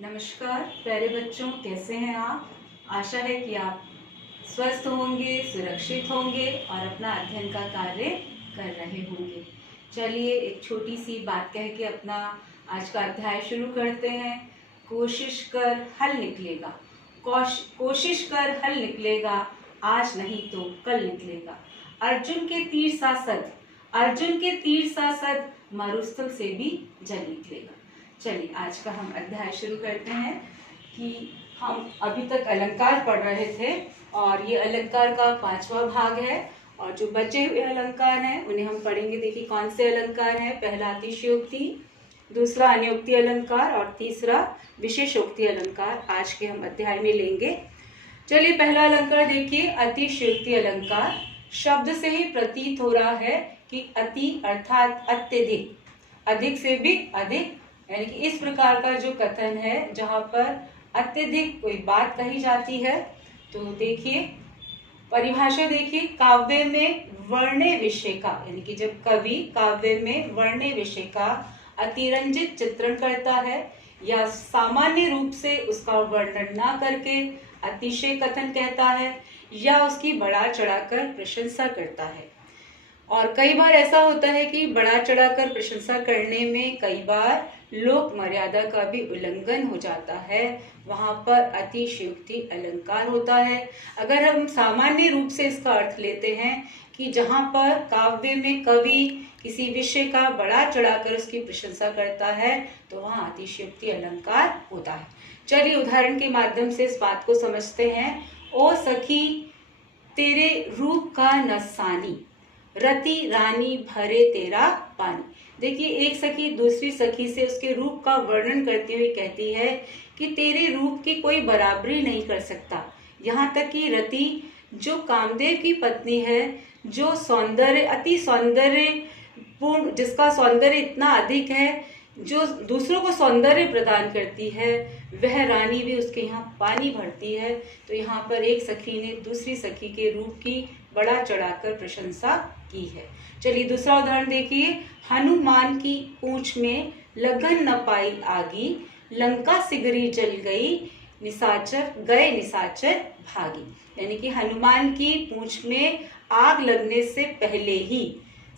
नमस्कार प्यारे बच्चों, कैसे हैं आप। आशा है कि आप स्वस्थ होंगे, सुरक्षित होंगे और अपना अध्ययन का कार्य कर रहे होंगे। चलिए एक छोटी सी बात कह के अपना आज का अध्याय शुरू करते हैं। कोशिश कर हल निकलेगा, कोशिश कर हल निकलेगा, आज नहीं तो कल निकलेगा। अर्जुन के तीर सा सद मरुस्थल से भी जल निकलेगा। चलिए आज का हम अध्याय शुरू करते हैं कि हम अभी तक अलंकार पढ़ रहे थे और ये अलंकार का 5वां भाग है और जो बचे हुए अलंकार हैं उन्हें हम पढ़ेंगे। देखिए कौन से अलंकार हैं। पहला अतिशयोक्ति, दूसरा अनियोक्ति अलंकार और तीसरा विशेषोक्ति अलंकार आज के हम अध्याय में लेंगे। चलिए पहला अलंकार देखिए, अतिशयोक्ति अलंकार। शब्द से ही प्रतीत हो रहा है कि अति अर्थात अत्यधिक, अधिक से भी अधिक, यानी कि इस प्रकार का जो कथन है जहाँ पर अत्यधिक कोई बात कही जाती है। तो देखिए परिभाषा देखिए, काव्य में वर्ण्य विषय का, यानी कि जब कवि काव्य में वर्ण्य विषय का अतिरंजित चित्रण करता है या सामान्य रूप से उसका वर्णन ना करके अतिशय कथन कहता है या उसकी बढ़ा चढ़ाकर प्रशंसा करता है। और कई बार ऐसा होता है कि बढ़ा चढ़ाकर प्रशंसा करने में कई बार लोक मर्यादा का भी उल्लंघन हो जाता है, वहां पर अतिशयोक्ति अलंकार होता है। अगर हम सामान्य रूप से इसका अर्थ लेते हैं कि जहां पर काव्य में कवि किसी विषय का बढ़ा चढ़ाकर उसकी प्रशंसा करता है तो वहां अतिशयोक्ति अलंकार होता है। चलिए उदाहरण के माध्यम से इस बात को समझते हैं। ओ सखी तेरे रूप का नसानी, रति रानी भरे तेरा पानी। देखिए एक सखी दूसरी सखी से उसके रूप का वर्णन करते हुए कहती है कि तेरे रूप की कोई बराबरी नहीं कर सकता। यहाँ तक कि रति जो कामदेव की पत्नी है, जो सौंदर्य अति सौंदर्य पूर्ण, जिसका सौंदर्य इतना अधिक है, जो दूसरों को सौंदर्य प्रदान करती है, वह रानी भी उसके यहाँ पानी भरती है। तो यहाँ पर एक सखी ने दूसरी सखी के रूप की बढ़ा चढ़ाकर प्रशंसा की है। चलिए दूसरा उदाहरण देखिए, हनुमान की पूंछ में लगन न पाई आगी, लंका सिगरी जल गई, निशाचर भागी। यानी कि हनुमान की पूंछ में आग लगने से पहले ही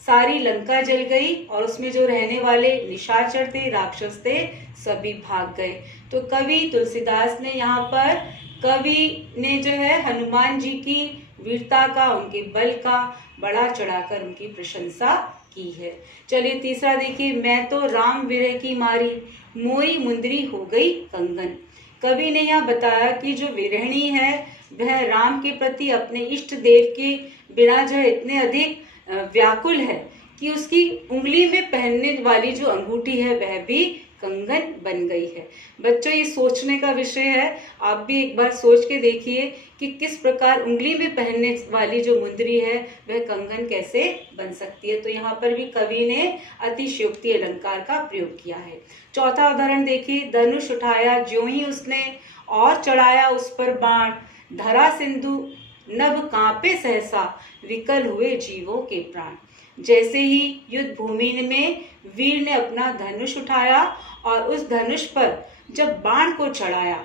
सारी लंका जल गई और उसमें जो रहने वाले निशाचर थे, राक्षस थे, सभी भाग गए। तो कवि तुलसीदास ने यहाँ पर कवि ने जो है हनुमान जी की वीरता का, उनके बल का बढ़ा चढ़ाकर उनकी प्रशंसा की है। चलिए तीसरा देखिए, मैं तो राम विरह की मारी, मोरी मुंदरी हो गई कंगन। कवि ने यहाँ बताया कि जो विरहिणी है वह राम के प्रति अपने इष्ट देव के बिना जो है इतने अधिक व्याकुल है कि उसकी उंगली में पहनने वाली जो अंगूठी है वह भी कंगन बन गई है। बच्चों ये सोचने का विषय है, आप भी एक बार सोच के देखिए कि किस प्रकार उंगली में पहनने वाली जो मुंदरी है वह कंगन कैसे बन सकती है। तो यहाँ पर भी कवि ने अतिशयोक्ति अलंकार का प्रयोग किया है। चौथा उदाहरण देखिए, धनुष उठाया ज्यों ही उसने और चढ़ाया उस पर बाण, धरा सिंधु नभ कांपे सहसा, विकल हुए जीवों के प्राण। जैसे ही युद्ध भूमि में वीर ने अपना धनुष उठाया और उस धनुष पर जब बाण को चढ़ाया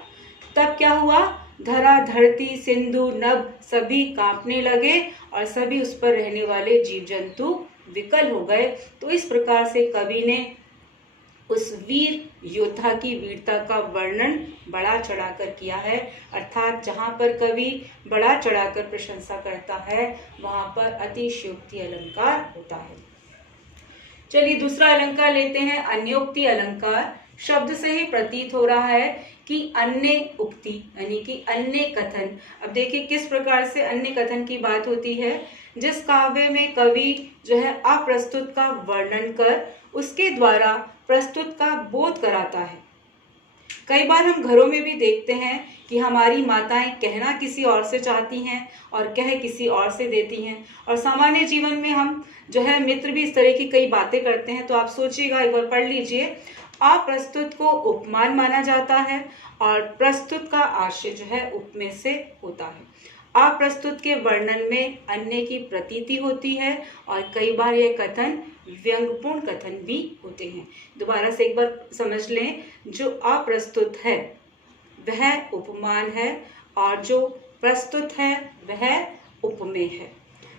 तब क्या हुआ, धरा धरती सिंधु नभ सभी कांपने लगे और सभी उस पर रहने वाले जीव जंतु विकल हो गए। तो इस प्रकार से कवि ने उस वीर योद्धा की वीरता का वर्णन बढ़ा चढ़ाकर किया है। अर्थात जहाँ पर कवि बढ़ा चढ़ाकर प्रशंसा करता है वहाँ पर अतिशयोक्ति अलंकार होता है। चलिए दूसरा अलंकार लेते हैं, अन्योक्ति अलंकार। शब्द से ही प्रतीत हो रहा है कि अन्य उक्ति, यानी कि अन्य कथन। अब देखिए किस प्रकार से अन्य कथन की बात होती है। जिस काव्य में कवि जो है अप्रस्तुत का वर्णन कर उसके द्वारा प्रस्तुत का बोध कराता है। कई बार हम घरों में भी देखते हैं कि हमारी माताएं कहना किसी और से चाहती हैं और कह किसी और से देती हैं। और सामान्य जीवन में हम जो है मित्र भी इस तरह की कई बातें करते हैं। तो आप सोचिएगा, एक बार पढ़ लीजिए, अप्रस्तुत को उपमान माना जाता है और प्रस्तुत का आशय जो है उपमेय से होता है। अप्रस्तुत के वर्णन में अन्य की प्रतीति होती है और कई बार यह कथन व्यंग्यपूर्ण कथन भी होते हैं। दोबारा से एक बार समझ लें, जो अप्रस्तुत है वह उपमान है और जो प्रस्तुत है वह उपमेय है।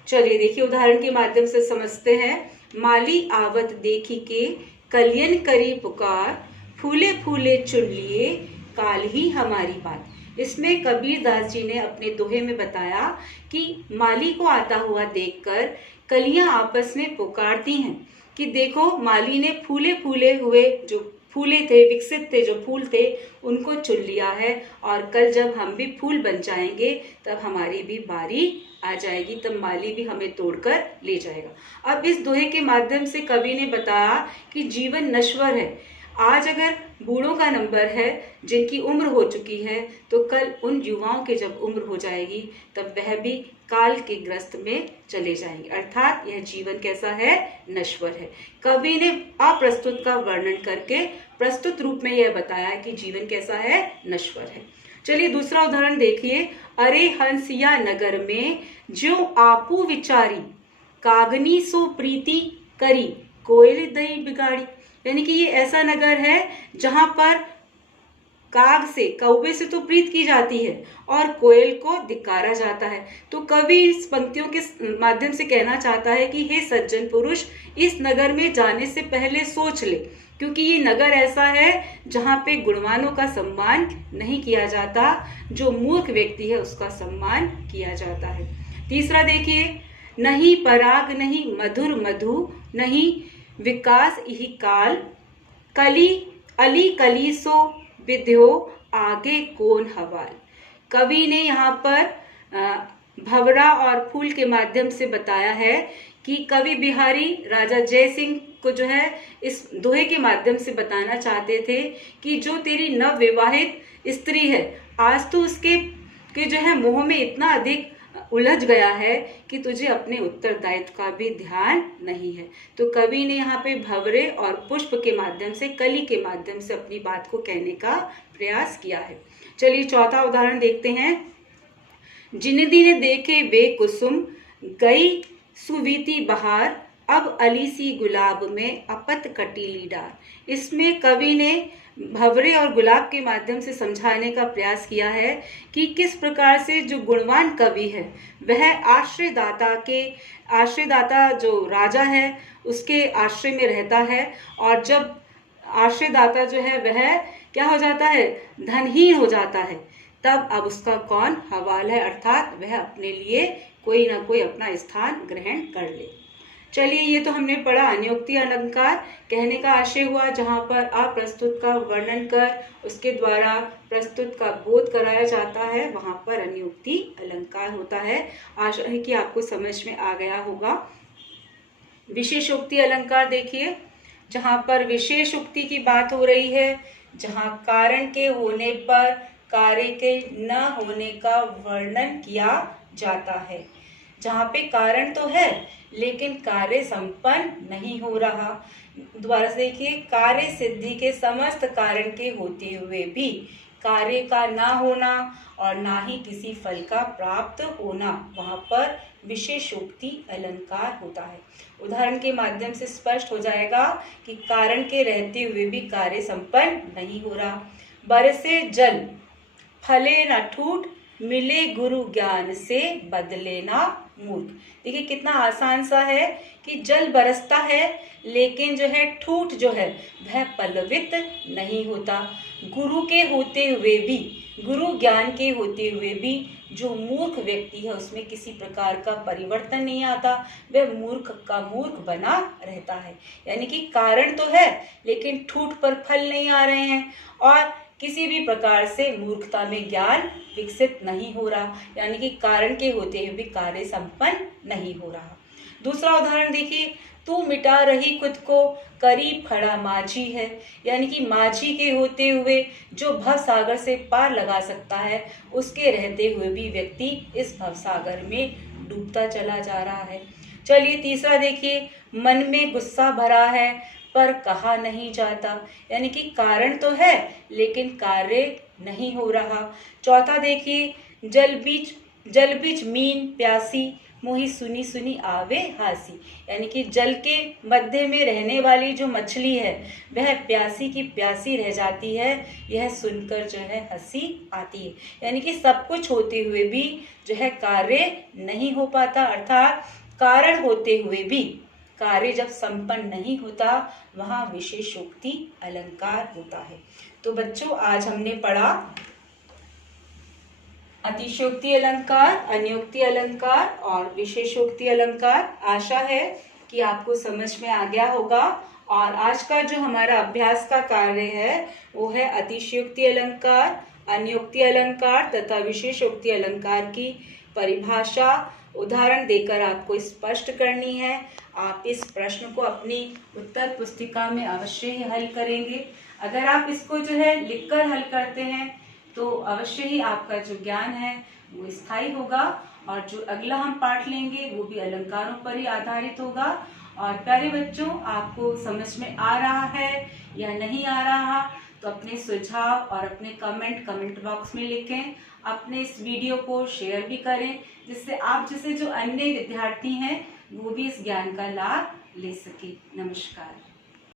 चलिए देखिए, उदाहरण के माध्यम से समझते हैं। माली आवत देखी के कलियन करी पुकार, फूले फूले चुन लिए काल ही हमारी बात। इसमें कबीर दास जी ने अपने दोहे में बताया कि माली को आता हुआ देखकर कलियां आपस में पुकारती हैं कि देखो, माली ने फूले फूले हुए जो फूले थे, विकसित थे जो फूल थे, उनको चुन लिया है और कल जब हम भी फूल बन जाएंगे तब हमारी भी बारी आ जाएगी, तब माली भी हमें तोड़कर ले जाएगा। अब इस दोहे के माध्यम से कवि ने बताया कि जीवन नश्वर है। आज अगर बूढ़ों का नंबर है, जिनकी उम्र हो चुकी है, तो कल उन युवाओं के जब उम्र हो जाएगी तब वह भी काल के ग्रस्त में चले जाएंगे। अर्थात यह जीवन कैसा है? नश्वर है। कवि ने अप्रस्तुत का वर्णन करके प्रस्तुत रूप में यह बताया कि जीवन कैसा है? नश्वर है। चलिए दूसरा उदाहरण देखिए। अरे हंसिया नगर में ज्यो आपू विचारी, कागनी सो प्रीति करी, कोयल दई बिगाड़ी। यानी कि ये ऐसा नगर है जहां पर काग से, कौवे से तो प्रीत की जाती है और कोयल को धिक्कारा जाता है। तो कवि इस पंक्तियों के माध्यम से कहना चाहता है कि हे सज्जन पुरुष, इस नगर में जाने से पहले सोच ले, क्योंकि ये नगर ऐसा है जहाँ पे गुणवानों का सम्मान नहीं किया जाता, जो मूर्ख व्यक्ति है उसका सम्मान किया जाता है। तीसरा देखिए, नहीं पराग नहीं मधुर मधु, नहीं विकास इहि काल, कली अली कली सो विद्यो आगे कौन हवाल। कवि ने यहाँ पर भंवरा और फूल के माध्यम से बताया है कि कवि बिहारी राजा जय सिंह को जो है इस दोहे के माध्यम से बताना चाहते थे कि जो तेरी नव विवाहित स्त्री है, आज तो उसके जो है मोह में इतना अधिक उलझ गया है कि तुझे अपने उत्तरदायित्व का भी ध्यान नहीं है। तो कवि ने यहाँ पे भंवरे और पुष्प के माध्यम से, कली के माध्यम से अपनी बात को कहने का प्रयास किया है। चलिए चौथा उदाहरण देखते हैं। जिन दिन देखे वे कुसुम, गई सुवीती बहार, अब अली सी गुलाब में अपत कटीली डार। इसमें कवि ने भंवरे और गुलाब के माध्यम से समझाने का प्रयास किया है कि किस प्रकार से जो गुणवान कवि है वह आश्रयदाता जो राजा है उसके आश्रय में रहता है, और जब आश्रयदाता जो है वह क्या हो जाता है? धनहीन हो जाता है, तब अब उसका कौन हवाल है, अर्थात वह अपने लिए कोई ना कोई अपना स्थान ग्रहण कर ले। चलिए, ये तो हमने पढ़ा अन्योक्ति अलंकार। कहने का आशय हुआ जहाँ पर अप्रस्तुत का वर्णन कर उसके द्वारा प्रस्तुत का बोध कराया जाता है, वहाँ पर अन्योक्ति अलंकार होता है। आशा है कि आपको समझ में आ गया होगा। विशेषोक्ति अलंकार देखिए, जहाँ पर विशेष उक्ति की बात हो रही है, जहाँ कारण के होने पर कार्य के न होने का वर्णन किया जाता है। जहाँ पे कारण तो है लेकिन कार्य संपन्न नहीं हो रहा। दोबारा से देखिए, कार्य सिद्धि के समस्त कारण के होते हुए भी कार्य का ना होना और ना ही किसी फल का प्राप्त होना, वहाँ पर विशेषोक्ति अलंकार होता है। उदाहरण के माध्यम से स्पष्ट हो जाएगा कि कारण के रहते हुए भी कार्य संपन्न नहीं हो रहा। बरसे जल फले न ठूठ, मिले गुरु ज्ञान से बदले ना मूर्ख। देखिए कितना आसान सा है कि जल बरसता है लेकिन जो है ठूठ जो है वह पल्लवित नहीं होता। गुरु के होते हुए भी, गुरु ज्ञान के होते हुए भी जो मूर्ख व्यक्ति है उसमें किसी प्रकार का परिवर्तन नहीं आता, वह मूर्ख का मूर्ख बना रहता है। यानी कि कारण तो है लेकिन ठूठ पर फल नहीं आ रहे हैं और किसी भी प्रकार से मूर्खता में ज्ञान विकसित नहीं हो रहा, यानी कि कारण के होते हुए भी कार्य संपन्न नहीं हो रहा। दूसरा उदाहरण देखिए, तू मिटा रही खुद को करी फड़ा माझी है। यानी कि माझी के होते हुए जो भवसागर से पार लगा सकता है, उसके रहते हुए भी व्यक्ति इस भवसागर में डूबता चला जा रहा है। चलिए तीसरा देखिए, मन में गुस्सा भरा है पर कहा नहीं जाता। यानी कि कारण तो है लेकिन कार्य नहीं हो रहा। चौथा देखिए, जल बीच जल बिच मीन प्यासी, मोही सुनी सुनी आवे हासी। यानी कि जल के मध्य में रहने वाली जो मछली है वह प्यासी की प्यासी रह जाती है, यह सुनकर जो है हंसी आती है। यानी कि सब कुछ होते हुए भी जो है कार्य नहीं हो पाता, अर्थात कारण होते हुए भी कार्य जब संपन्न नहीं होता वहाँ विशेषोक्ति अलंकार होता है। तो बच्चों आज हमने पढ़ा अतिशयोक्ति अलंकार, अन्योक्ति अलंकार और विशेषोक्ति अलंकार। आशा है कि आपको समझ में आ गया होगा। और आज का जो हमारा अभ्यास का कार्य है वो है अतिशयोक्ति अलंकार, अन्योक्ति अलंकार तथा विशेषोक्ति अलंकार की परिभाषा उदाहरण देकर आपको स्पष्ट करनी है। आप इस प्रश्न को अपनी उत्तर पुस्तिका में अवश्य ही हल करेंगे। अगर आप इसको जो है लिखकर हल करते हैं तो अवश्य ही आपका जो ज्ञान है वो स्थायी होगा। और जो अगला हम पाठ लेंगे वो भी अलंकारों पर ही आधारित होगा। और प्यारे बच्चों, आपको समझ में आ रहा है या नहीं आ रहा तो अपने सुझाव और अपने कमेंट बॉक्स में लिखें। अपने इस वीडियो को शेयर भी करें जिससे आप जैसे जो अन्य विद्यार्थी हैं वो भी इस ज्ञान का लाभ ले सके। नमस्कार।